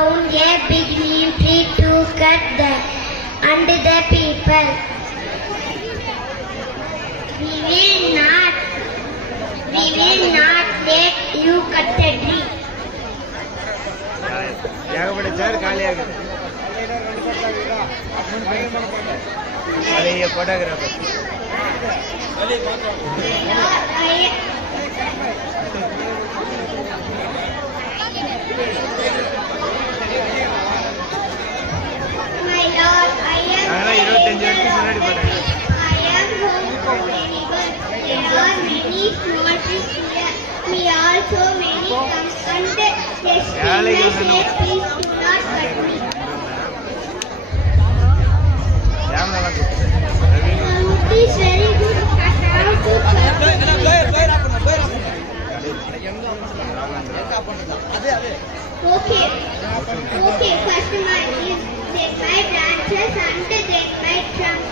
found a big neem tree to cut them, and the people, we will not let you cut the tree. ಅದೇ photographer We also many come and please do not cut me. It is very good. I have to Okay, customer is take my branches and take my trunk.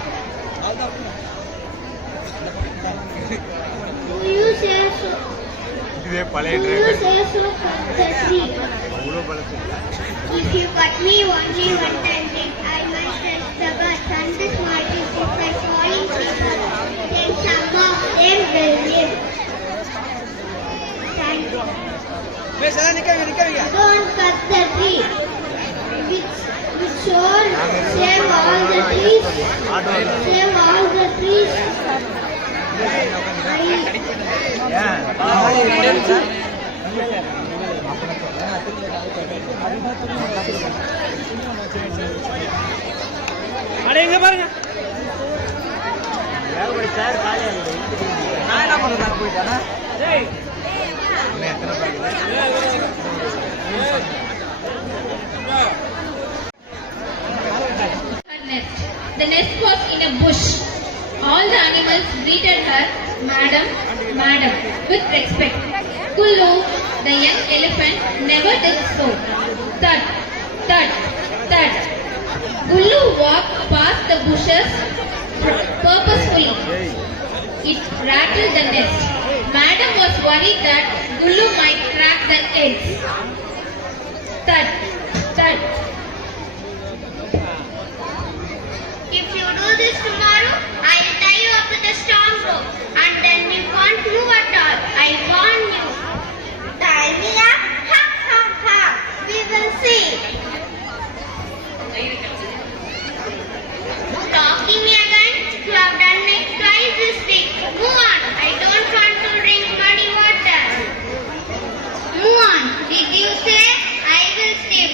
Do you say so? Do you say so? Cut the tree. If you cut me only one time, then I might touch the bus and the small pieces like falling people. Then some of them will live. Thank you. Don't cut the tree. Which all save all the trees. Save all the trees. அட எங்க பாருங்க sir காலியா இருக்கு நான் என்ன பண்ண போயிட்டானா டேய் எத்தனை பாக்குது The nest was in a bush. All the animals greeted her, Madam, Madam, with respect. Kullu, the young elephant, never did so. Thud, thud, thud. Kullu walked past the bushes purposefully. It rattled the nest. Madam was worried that Kullu might crack the eggs. Thud, thud. If you do this tomorrow, I'll tie you up with a strong rope, and then you can't move at all. I warn you. Tie me up? Ha ha ha. We will see. Talking me again? You have done it twice this week. Move on. I don't want to drink muddy water. Move on. Did you say? I will stay.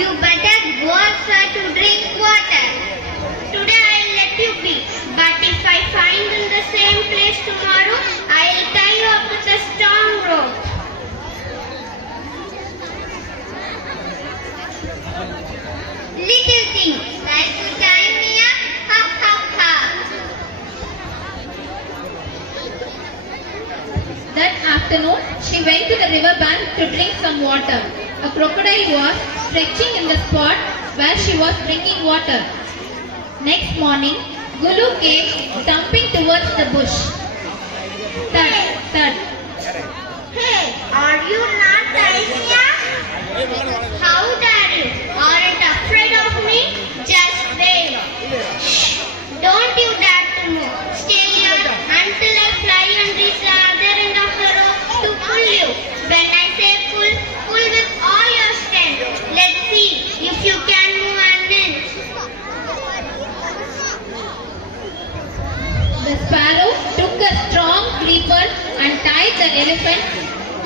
You better go outside to drink water. Today I'll let you be, but if I find in the same place tomorrow, I'll tie you up with a strong rope. Little thing, like to tie me up? Ha ha ha. That afternoon, she went to the river bank to drink some water. A crocodile was stretching in the spot where she was drinking water. Next morning, Gulu came dumping towards the bush. Thud, thud. Hey, are you not tying me up? How dare you? Aren't afraid of me? Just wave. Shh! Don't you dare to move. Stay here until I fly and reach the other end of the rope to pull you. When I say pull, pull with all your strength. Let's see if you can move an inch. The sparrow took a strong creeper and tied the elephant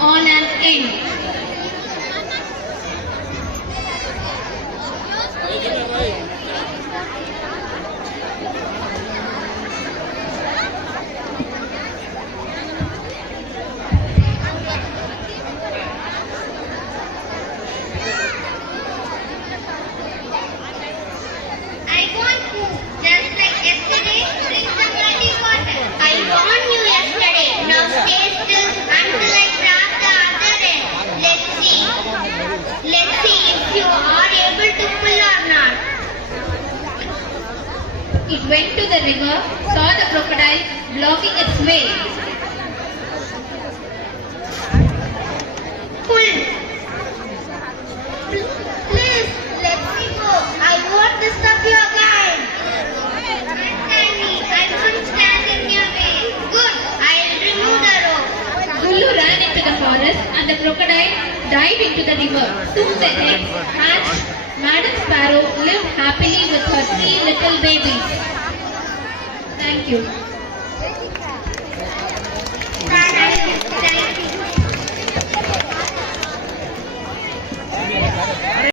on an end. I want to, just like yesterday, drink some muddy water. I warned you yesterday. Now stay still until I grab the other end. Let's see if you are able to pull or not. It went to the river, saw the crocodile blocking its way. Pull. Please and the crocodile dived into the river. Soon the eggs hatched. Madam Sparrow lived happily with her 3 little babies. Thank you.